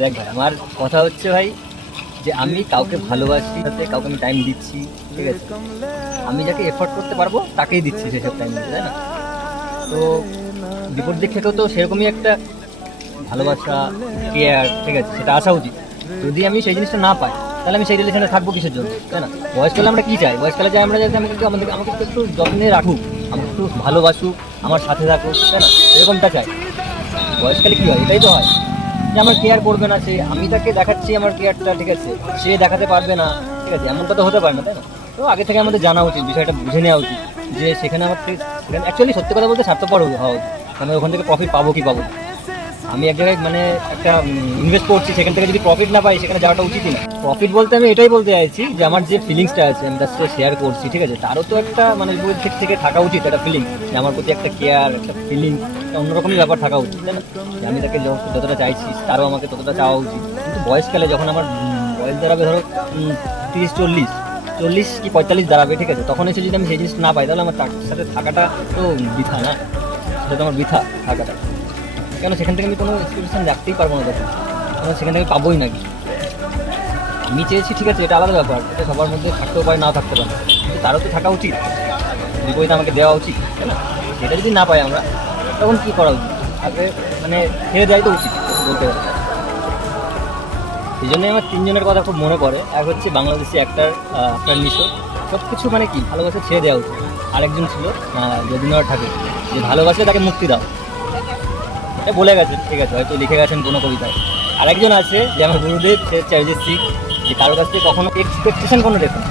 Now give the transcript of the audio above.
দেখ ভাই, আমার কথা হচ্ছে ভাই যে আমি কাউকে ভালোবাসি, কাউকে আমি টাইম দিচ্ছি, ঠিক আছে, আমি যাকে এফোর্ট করতে পারবো তাকেই দিচ্ছি সেসব টাইম দিতে, তাই না? তো বিপরীত দিক থেকেও তো সেরকমই একটা ভালোবাসা, কেয়ার, ঠিক আছে, সেটা আসা উচিত। যদি আমি সেই জিনিসটা না পাই তাহলে আমি সেই রিলেশনে থাকবো কিসের জন্য, তাই না? বয়সকালে আমরা কি চাই? বয়সকালে চাই আমরা যাতে আমাকে একটু যত্নে রাখুক, আমাকে একটু ভালোবাসুক, আমার সাথে থাকুক, তাই না? এরকমটা চাই। বয়সকালে কি হয়? এটাই তো হয় যে আমার কেয়ার করবে না সে, আমি তাকে দেখাচ্ছি আমার কেয়ারটা, ঠিক আছে, সে দেখাতে পারবে না, ঠিক আছে, এমনটা তো হতে পারে না, তাই না? তো আগে থেকে আমাদের জানা উচিত, বিষয়টা বুঝে নেওয়া উচিত যে সেখানে আমার সেখানে অ্যাকচুয়ালি সত্যি কথা বলতে স্বার্থপর হওয়া উচিত। আমি ওখান থেকে প্রফিট পাবো কি পাবো না। আমি এক জায়গায় মানে একটা ইনভেস্ট করছি, সেখান থেকে যদি প্রফিট না পাই সেখানে যাওয়াটা উচিতই না। প্রফিট বলতে আমি এটাই বলতে চাইছি যে আমার যে ফিলিংসটা আছে আমি তার সাথে শেয়ার করছি, ঠিক আছে, তারও তো একটা মানে দিক থেকে থাকা উচিত একটা ফিলিং, যে আমার প্রতি একটা কেয়ার, একটা ফিলিং, একটা অন্যরকমই ব্যাপার থাকা উচিত, তাই না? যে আমি তাকে যতটা চাইছি তারও আমাকে ততটা চাওয়া উচিত। কিন্তু বয়সকালে যখন আমার বয়স দাঁড়াবে ধরো 30, 40 কি 45 দাঁড়াবে, ঠিক আছে, তখন এসে যদি আমি সেই জিনিসটা না পাই তাহলে আমার তার সাথে থাকাটা তো বৃথা না, সেটা তো আমার বৃথা থাকাটা। কেন সেখান থেকে আমি কোনো এক্সপেকটেশন রাখতেই পারবো না তখন, কারণ সেখান থেকে পাবোই না কিছু। আমি চেয়েছি, ঠিক আছে, এটা আলাদা ব্যাপার, এটা সবার মধ্যে থাকতেও পারে না থাকতে পারে, কিন্তু তারও তো থাকা উচিত, বিপরীতে আমাকে দেওয়া উচিত, তাই না? সেটা যদি না পাই আমরা তখন কী করা উচিত? আগে মানে ছেড়ে দেওয়াই তো উচিত বলতে পারি। এই জন্যই আমার তিনজনের কথা খুব মনে পড়ে। এক হচ্ছে বাংলাদেশি অ্যাক্টার আপনার নিশো, সব কিছু মানে কি ভালোবাসা ছেড়ে দেওয়া উচিত। আরেকজন ছিল রবীন্দ্রনাথ ঠাকুর, যে ভালোবাসলে তাকে মুক্তি দাও, এটা বলে গেছেন, ঠিক আছে, হয়তো লিখে গেছেন কোনো কবিতায়। আরেকজন আছে যে আমার গুরুদেব, সে হচ্ছে অরিজিৎ সিং, যে কারোর কাছ থেকে কখনো এক্সপেকটেশন কোনো রেখো না,